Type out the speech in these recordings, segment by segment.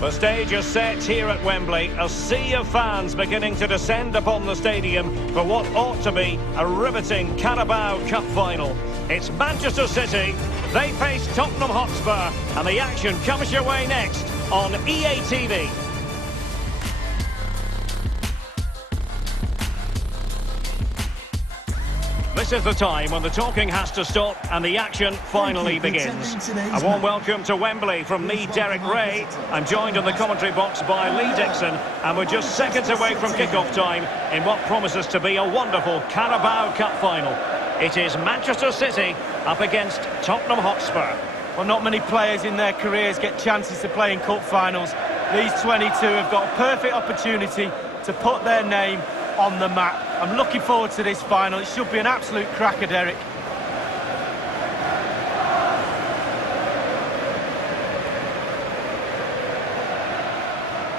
The stage is set here at Wembley, a sea of fans beginning to descend upon the stadium for what ought to be a riveting Carabao Cup final. It's Manchester City, they face Tottenham Hotspur, and the action comes your way next on EA TV. This is the time when the talking has to stop and the action finally begins. A warm welcome to Wembley from me, Derek Ray. I'm joined in the commentary box by Lee Dixon, and we're just seconds away from kick-off time in what promises to be a wonderful Carabao Cup final. It is Manchester City up against Tottenham Hotspur. Well, not many players in their careers get chances to play in cup finals. These 22 have got a perfect opportunity to put their name on the map. I'm looking forward to this final. It should be an absolute cracker, Derek.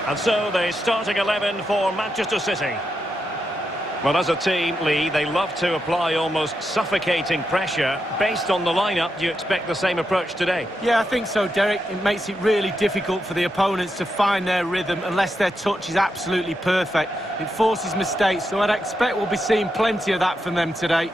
And so the starting 11 for Manchester City. Well, as a team, Lee, they love to apply almost suffocating pressure. Based on the lineup, do you expect the same approach today? Yeah, I think so, Derek. It makes it really difficult for the opponents to find their rhythm unless their touch is absolutely perfect. It forces mistakes, so I'd expect we'll be seeing plenty of that from them today.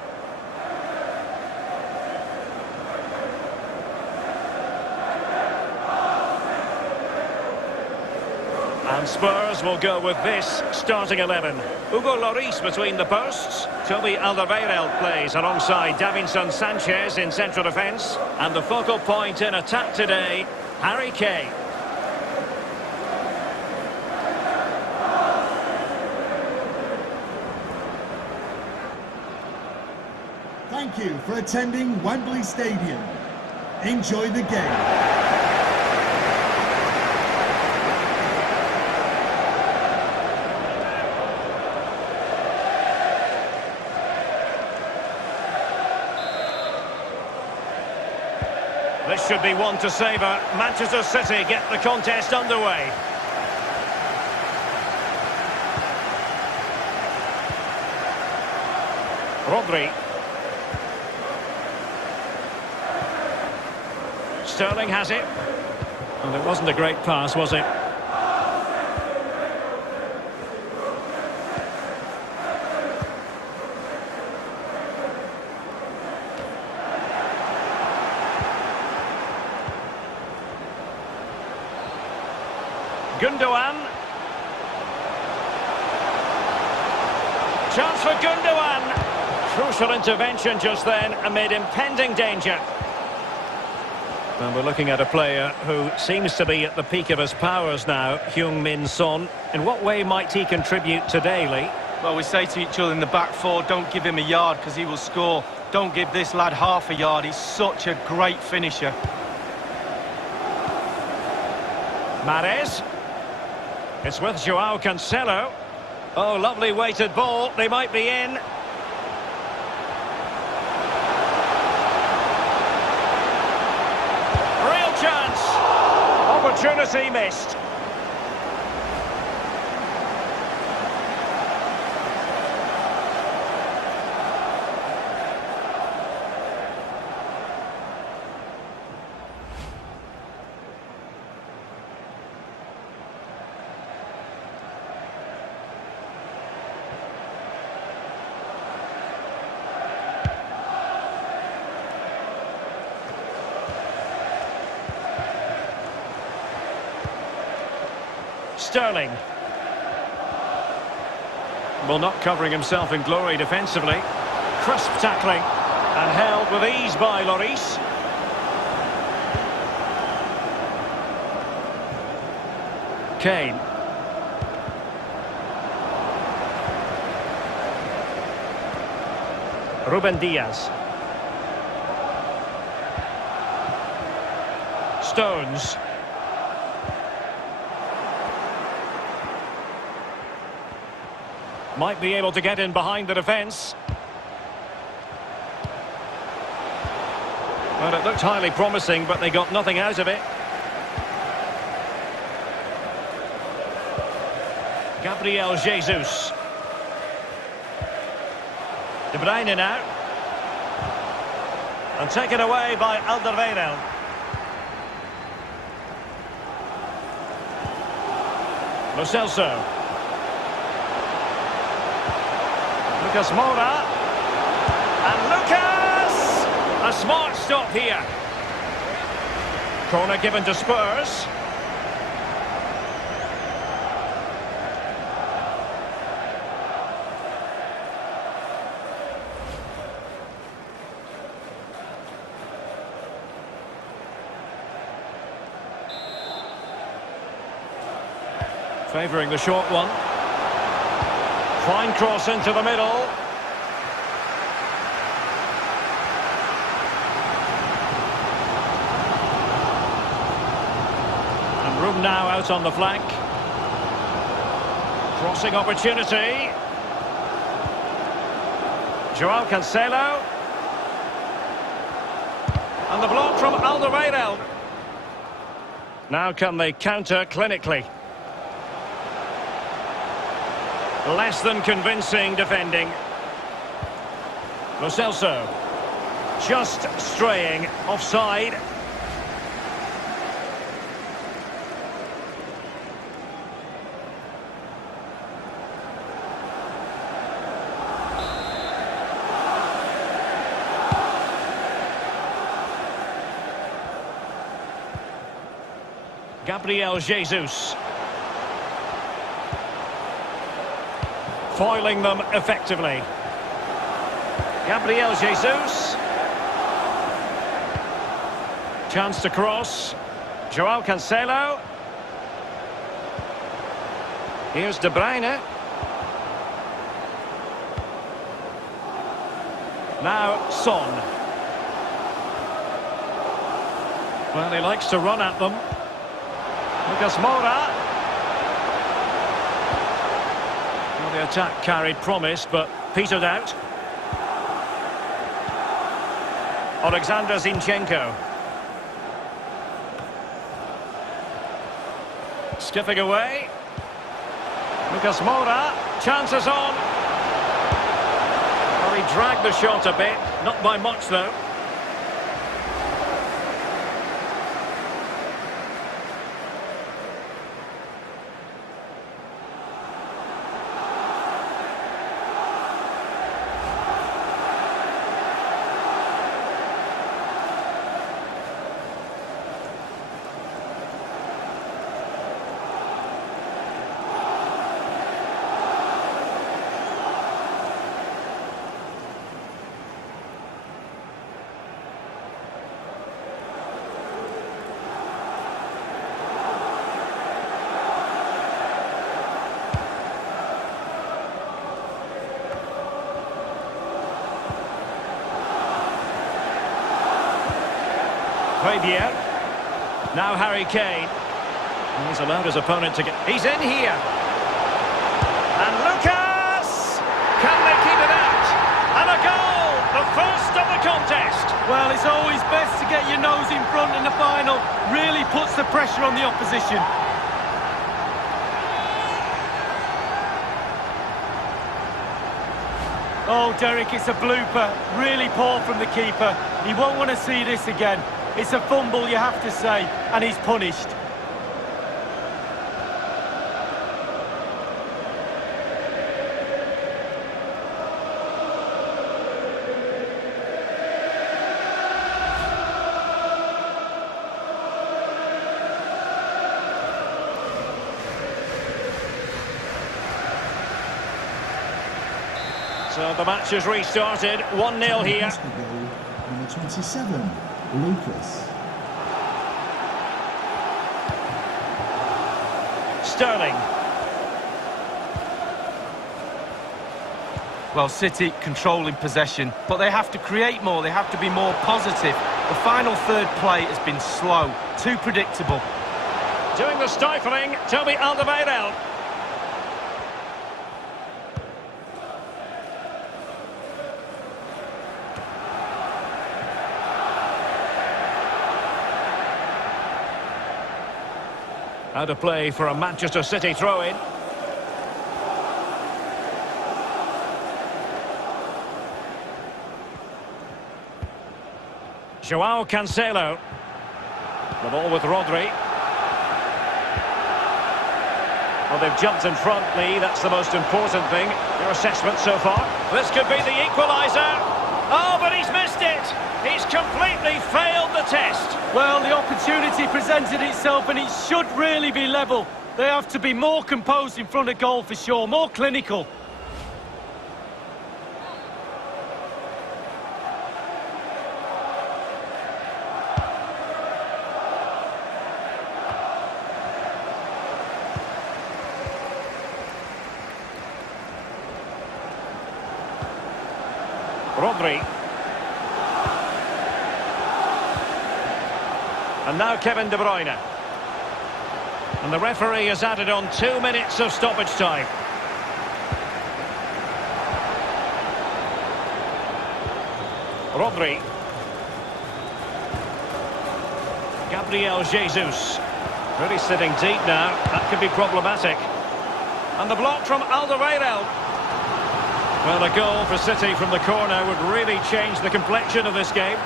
And Spurs will go with this starting 11. Hugo Lloris between the posts. Toby Alderweireld plays alongside Davinson Sanchez in central defence. And the focal point in attack today, Harry Kane. Thank you for attending Wembley Stadium. Enjoy the game. This should be one to savour. Manchester City get the contest underway. Rodri. Sterling has it. And it wasn't a great pass, was it? Gundogan. Chance for Gundogan. Crucial intervention just then amid impending danger. And we're looking at a player who seems to be at the peak of his powers now, Heung-min Son. In what way might he contribute today, Lee? Well, we say to each other in the back four, don't give him a yard because he will score. Don't give this lad half a yard. He's such a great finisher. Mahrez. It's with Joao Cancelo. Oh, lovely weighted ball. They might be in. Real chance. Opportunity missed. Sterling. Well, not covering himself in glory defensively. Crisp tackling. And held with ease by Lloris. Kane. Ruben Diaz. Stones. Might be able to get in behind the defence. Well, it looked highly promising, but they got nothing out of it. Gabriel Jesus. De Bruyne now. And taken away by Alderweireld. Lo Celso. Lucas Moura. And Lucas! A smart stop here. Corner given to Spurs. Favouring the short one. Fine cross into the middle. And room now out on the flank. Crossing opportunity. Joao Cancelo. And the block from Alderweireld. Now can they counter clinically? Less than convincing defending. Lo Celso. Just straying offside. Gabriel Jesus. Foiling them effectively. Gabriel Jesus. Chance to cross. Joao Cancelo. Here's De Bruyne. Now Son. Well, he likes to run at them. Lucas Moura. Well, the attack carried promise, but petered out. Alexander Zinchenko. Skipping away. Lucas Moura. Chances on. Well, he dragged the shot a bit. Not by much, though. Fabian. Now Harry Kane. He's allowed his opponent to get... He's in here. And Lucas! Can they keep it out? And a goal! The first of the contest. Well, it's always best to get your nose in front in the final. Really puts the pressure on the opposition. Oh, Derek, it's a blooper. Really poor from the keeper. He won't want to see this again. It's a fumble, you have to say, and he's punished. So the match has restarted. 1-0 here. Number 27. Lucas. Sterling. Well, City controlling possession, but they have to create more, they have to be more positive. The final third play has been slow, too predictable. Doing the stifling, Toby Alderweireld. Out of play for a Manchester City throw-in. Joao Cancelo. The ball with Rodri. Well, they've jumped in front, Lee. That's the most important thing. Your assessment so far? This could be the equaliser. Oh, but he's missed it. He's completely failed the test. Well, the opportunity presented itself and it should really be level. They have to be more composed in front of goal for sure, more clinical. Rodri. And now Kevin De Bruyne. And the referee has added on 2 minutes of stoppage time. Rodri. Gabriel Jesus. Really sitting deep now. That could be problematic. And the block from Alderweireld. Well, a goal for City from the corner would really change the complexion of this game.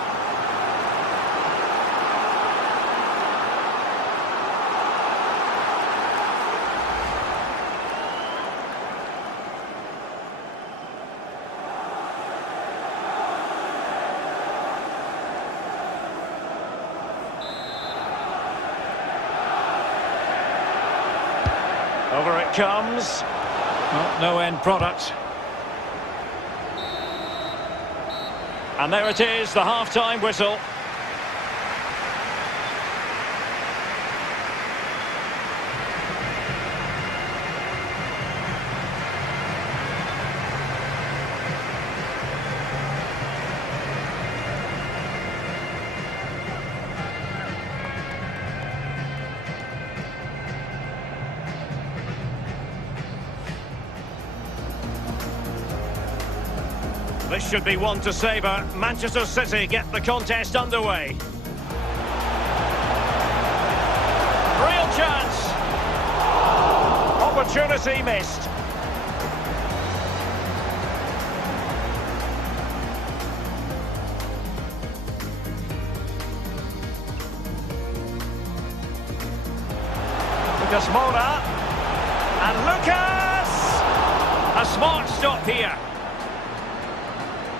Over it comes. Well, no end product. And there it is, the half-time whistle. This should be one to savour. Manchester City get the contest underway. Real chance. Opportunity missed. Lucas Moura. And Lucas! A smart stop here.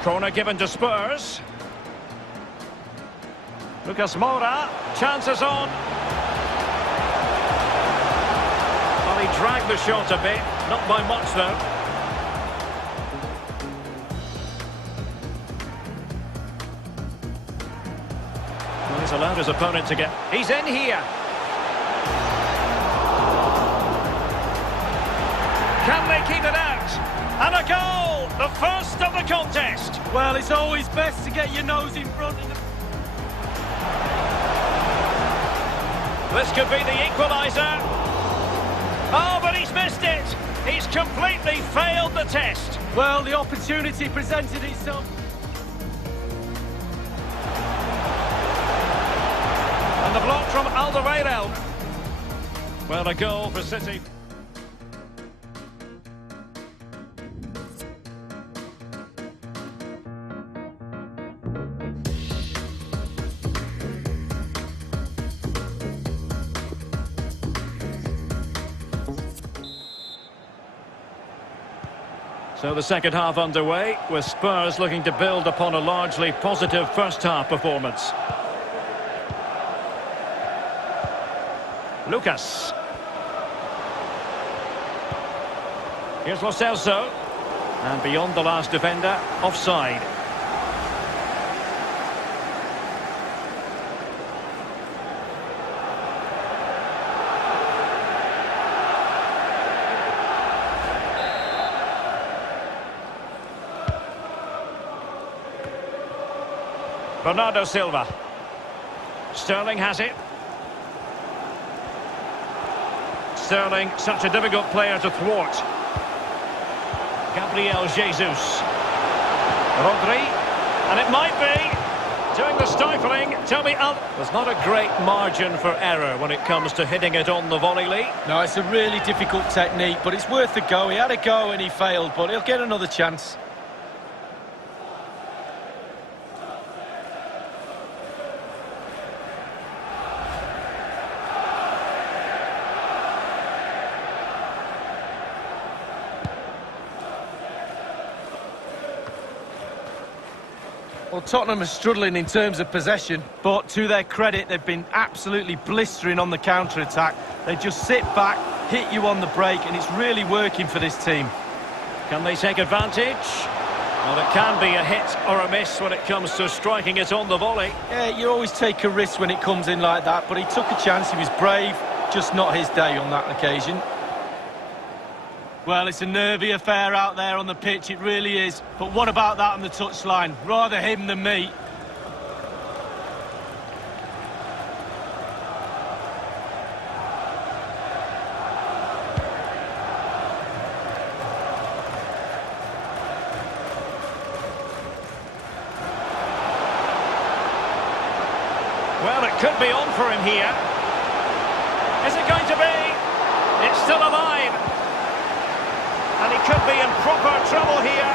Corner given to Spurs. Lucas Moura, chances on. Well, he dragged the shot a bit, not by much though. Well, he's allowed his opponent to get... He's in here. Can they keep it out? And a goal! The first of the contest! Well, it's always best to get your nose in front of the... This could be the equaliser. Oh, but he's missed it! He's completely failed the test. Well, the opportunity presented itself. And the block from Alderweireld. Well, a goal for City. So the second half underway, with Spurs looking to build upon a largely positive first-half performance. Lucas. Here's Lo Celso. And beyond the last defender, offside. Bernardo Silva. Sterling has it. Sterling, such a difficult player to thwart. Gabriel Jesus. Rodri. And it might be. Doing the stifling. Tell me, there's not a great margin for error when it comes to hitting it on the volley, Lee. No, it's a really difficult technique, but it's worth a go. He had a go and he failed, but he'll get another chance. Well, Tottenham are struggling in terms of possession, but to their credit, they've been absolutely blistering on the counter-attack. They just sit back, hit you on the break, and it's really working for this team. Can they take advantage? Well, it can be a hit or a miss when it comes to striking it on the volley. Yeah, you always take a risk when it comes in like that, but he took a chance, he was brave, just not his day on that occasion. Well, it's a nervy affair out there on the pitch, it really is. But what about that on the touchline? Rather him than me. Well, it could be on for him here. Is it going to be? It's still alive. And he could be in proper trouble here.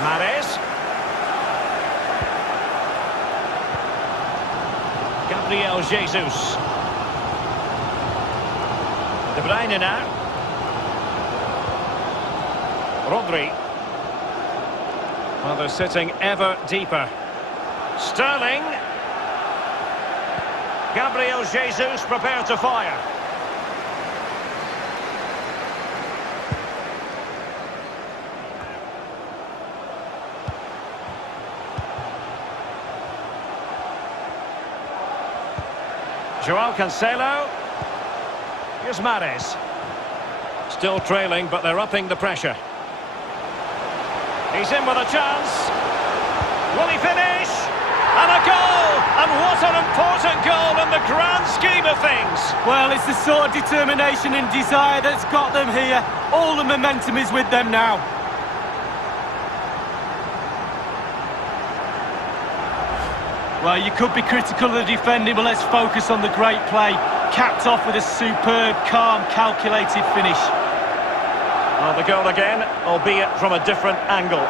Mahrez. Gabriel Jesus. De Bruyne now. Rodri. Well, they're sitting ever deeper. Sterling. Gabriel Jesus prepared to fire. Joao Cancelo. Here's Mahrez. Still trailing, but they're upping the pressure. He's in with a chance. Will he finish? And a goal! And what an important goal in the grand scheme of things. Well, it's the sort of determination and desire that's got them here. All the momentum is with them now. Well, you could be critical of the defending, but let's focus on the great play. Capped off with a superb, calm, calculated finish. Well, the goal again, albeit from a different angle.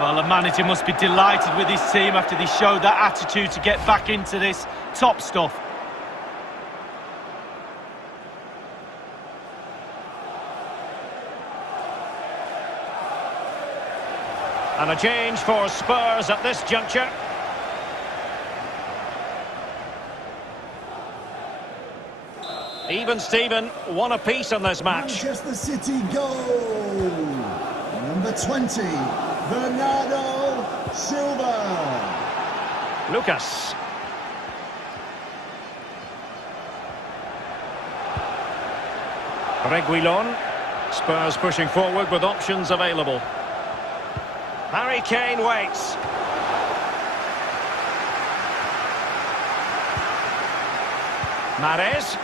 Well, the manager must be delighted with his team after they showed that attitude to get back into this. Top stuff. And a change for Spurs at this juncture. Even Steven, one apiece in this match. Manchester City goal. Number 20, Bernardo Silva. Lucas. Reguilon. Spurs pushing forward with options available. Harry Kane waits. Mahrez.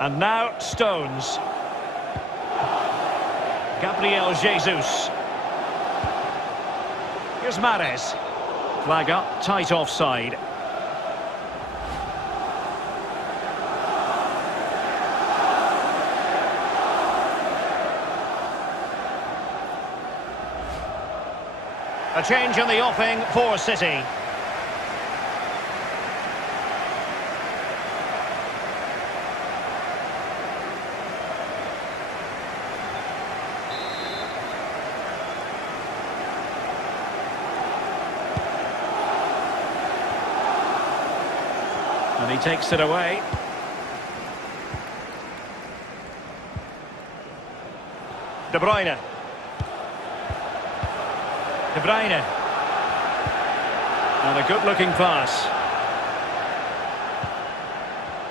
And now Stones. Gabriel Jesus. Here's Mahrez. Flag up, tight offside. A change in the offing for City. And he takes it away. De Bruyne. De Bruyne. And a good-looking pass.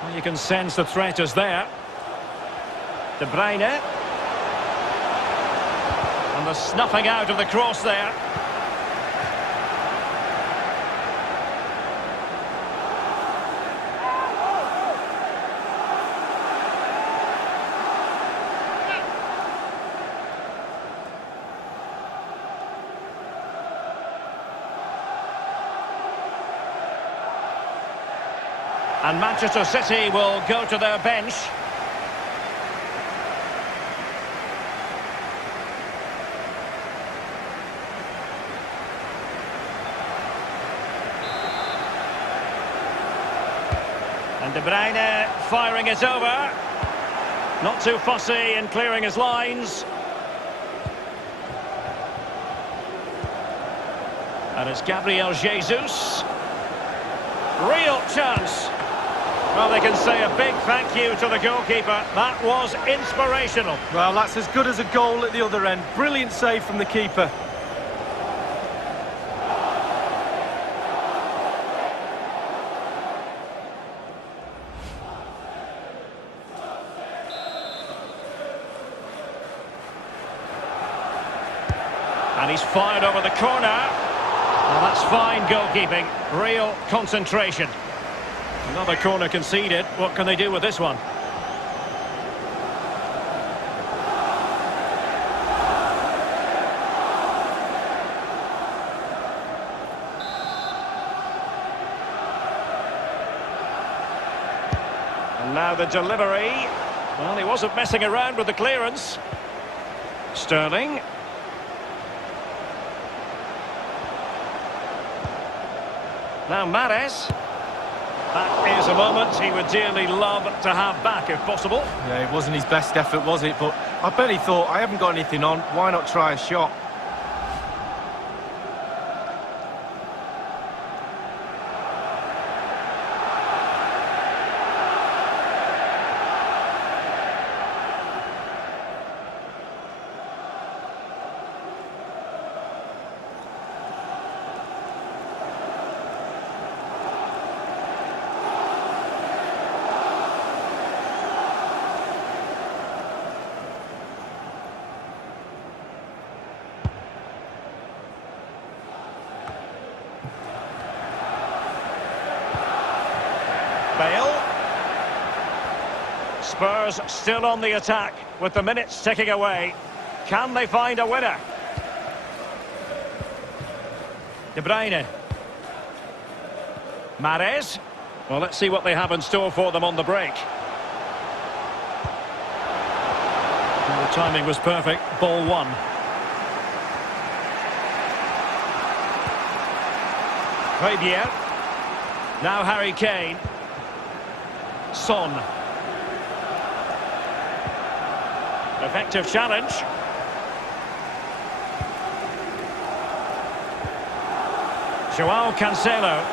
Well, you can sense the threat is there. De Bruyne. And the snuffing out of the cross there. And Manchester City will go to their bench. And De Bruyne firing it over. Not too fussy in clearing his lines. And it's Gabriel Jesus. Real chance. Well, they can say a big thank you to the goalkeeper. That was inspirational. Well, that's as good as a goal at the other end. Brilliant save from the keeper. And he's fired over the corner. Well, that's fine goalkeeping. Real concentration. Another corner conceded. What can they do with this one? And now the delivery. Well, he wasn't messing around with the clearance. Sterling. Now Mahrez. That is a moment he would dearly love to have back if possible. Yeah, it wasn't his best effort, was it? But I bet he thought, I haven't got anything on, why not try a shot? Bale. Spurs still on the attack with the minutes ticking away. Can they find a winner? De Bruyne. Mahrez. Well, let's see what they have in store for them on the break. Well, the timing was perfect. Ball one. Fabian. Now Harry Kane. Son. Effective challenge. Joao Cancelo.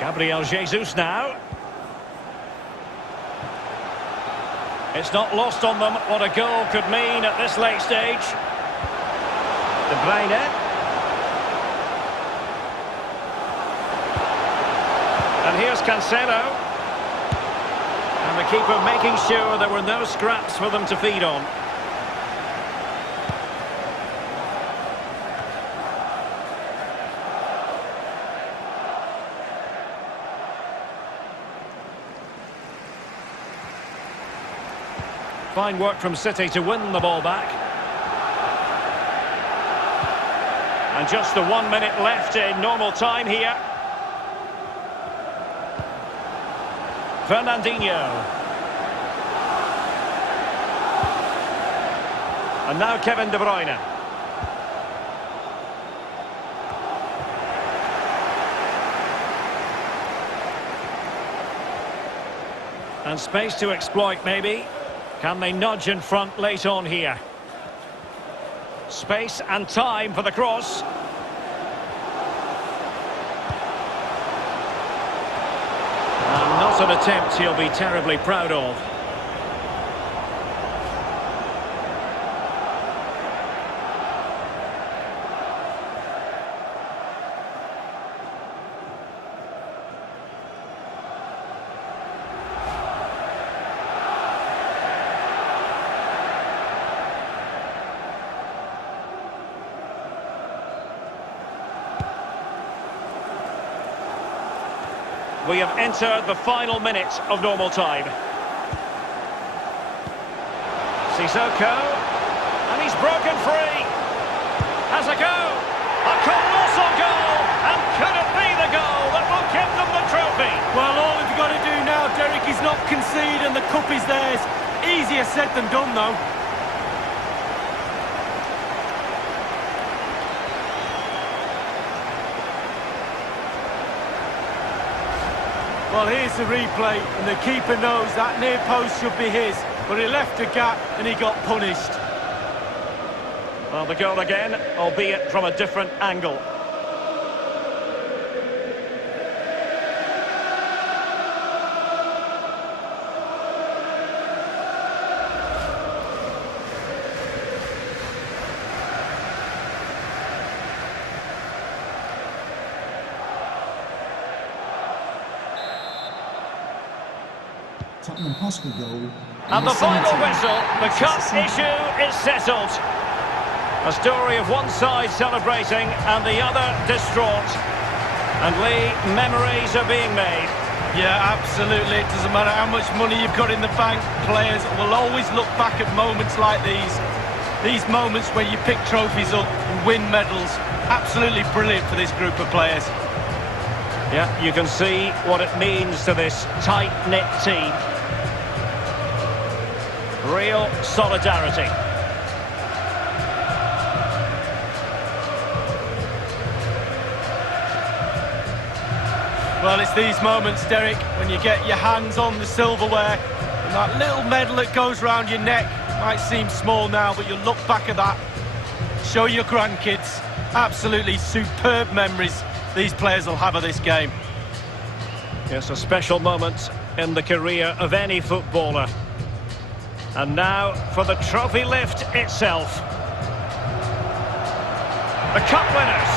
Gabriel Jesus now. It's not lost on them what a goal could mean at this late stage. De Bruyne. And here's Cancelo. And the keeper making sure there were no scraps for them to feed on. Fine work from City to win the ball back. And just the 1 minute left in normal time here. Fernandinho. And now Kevin De Bruyne. And space to exploit maybe. Can they nudge in front late on here? Space and time for the cross. Not an attempt he'll be terribly proud of. We have entered the final minute of normal time. Sissoko, and he's broken free. Has a go. A colossal goal, and could it be the goal that will give them the trophy? Well, all they've got to do now, Derek, is not concede, and the cup is theirs. Easier said than done, though. Well, here's the replay, and the keeper knows that near post should be his, but he left a gap and he got punished. Well, the goal again, albeit from a different angle. Tottenham Hotspur goal. And the final whistle, the cup issue is settled. A story of one side celebrating and the other distraught. And Lee, memories are being made. Yeah, absolutely. It doesn't matter how much money you've got in the bank. Players will always look back at moments like these. These moments where you pick trophies up and win medals. Absolutely brilliant for this group of players. Yeah, you can see what it means to this tight-knit team. Real solidarity. Well, it's these moments, Derek, when you get your hands on the silverware and that little medal that goes round your neck might seem small now, but you look back at that, show your grandkids. Absolutely superb memories these players will have of this game. Yes, a special moment in the career of any footballer. And now for the trophy lift itself. The cup winners.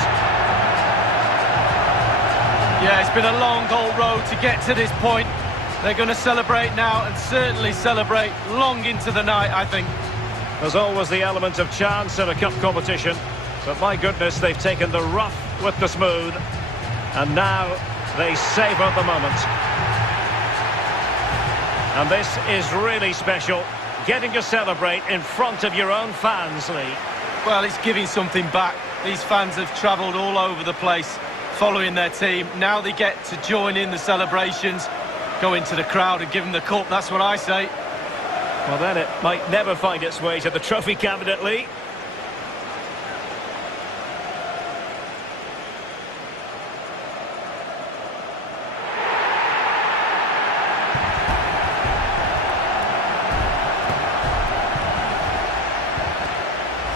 Yeah, it's been a long old road to get to this point. They're going to celebrate now and certainly celebrate long into the night, I think. There's always the element of chance in a cup competition, but my goodness, they've taken the rough with the smooth, and now they savour the moment. And this is really special, getting to celebrate in front of your own fans, Lee. Well, it's giving something back. These fans have travelled all over the place following their team. Now they get to join in the celebrations, go into the crowd and give them the cup, that's what I say. Well, then it might never find its way to the trophy cabinet, Lee.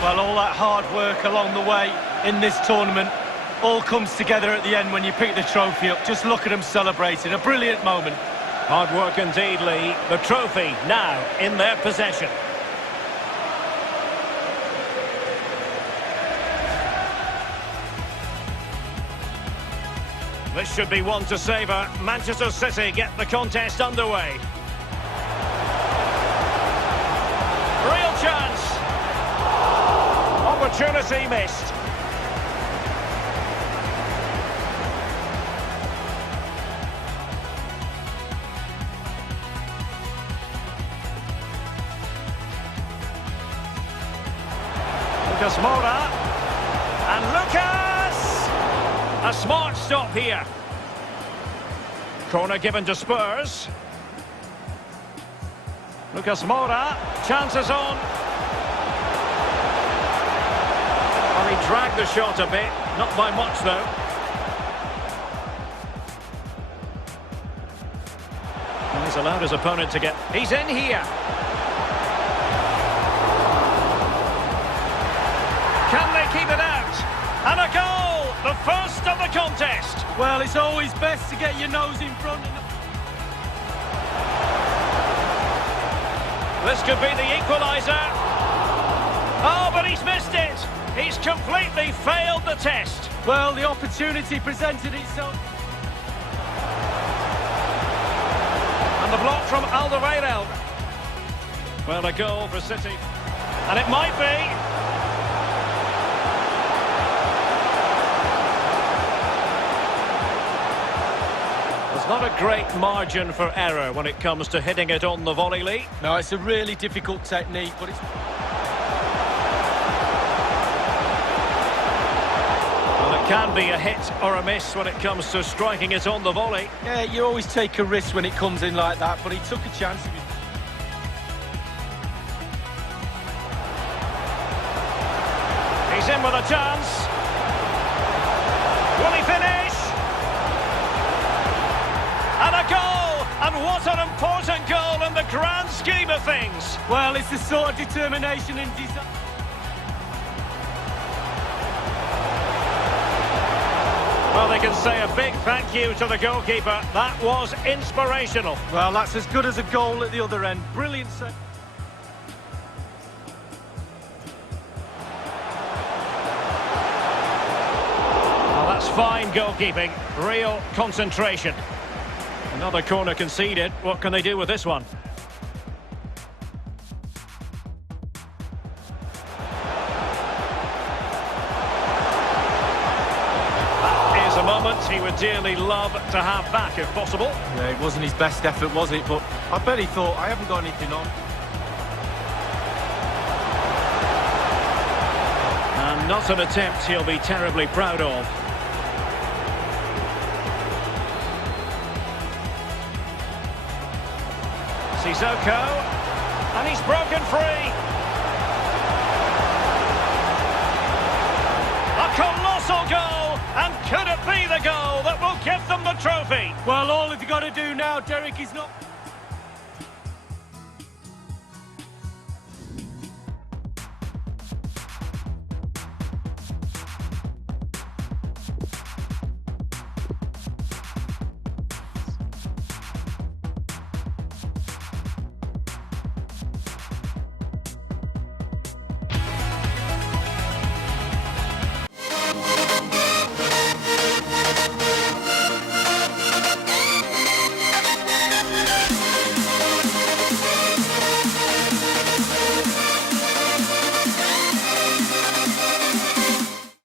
Well, all that hard work along the way in this tournament all comes together at the end when you pick the trophy up. Just look at them celebrating. A brilliant moment. Hard work indeed, Lee. The trophy now in their possession. This should be one to savour. Manchester City get the contest underway. Real chance. Opportunity missed. Lucas Moura. And Lucas! A smart stop here. Corner given to Spurs. Lucas Moura. Chances on. Well, he dragged the shot a bit. Not by much, though. And he's allowed his opponent to get... He's in here. Can they keep it out? And a goal! The first of the contest. Well, it's always best to get your nose in front. This could be the equaliser. Oh, but he's missed it. He's completely failed the test. Well, the opportunity presented itself. And the block from Alderweireld. Well, a goal for City. And it might be. Not a great margin for error when it comes to hitting it on the volley, Lee. No, it's a really difficult technique, but it's... Well, it can be a hit or a miss when it comes to striking it on the volley. Yeah, you always take a risk when it comes in like that, but he took a chance. He's in with a chance. Will he finish? And a goal! And what an important goal in the grand scheme of things. Well, it's the sort of determination and desire. Well, they can say a big thank you to the goalkeeper. That was inspirational. Well, that's as good as a goal at the other end. Brilliant save. Well, that's fine goalkeeping. Real concentration. Another corner conceded. What can they do with this one? That is a moment he would dearly love to have back if possible. Yeah, it wasn't his best effort, was it? But I bet he thought, I haven't got anything on. And not an attempt he'll be terribly proud of. Sissoko, and he's broken free. A colossal goal, and could it be the goal that will give them the trophy? Well, all they've got to do now, Derek, is not...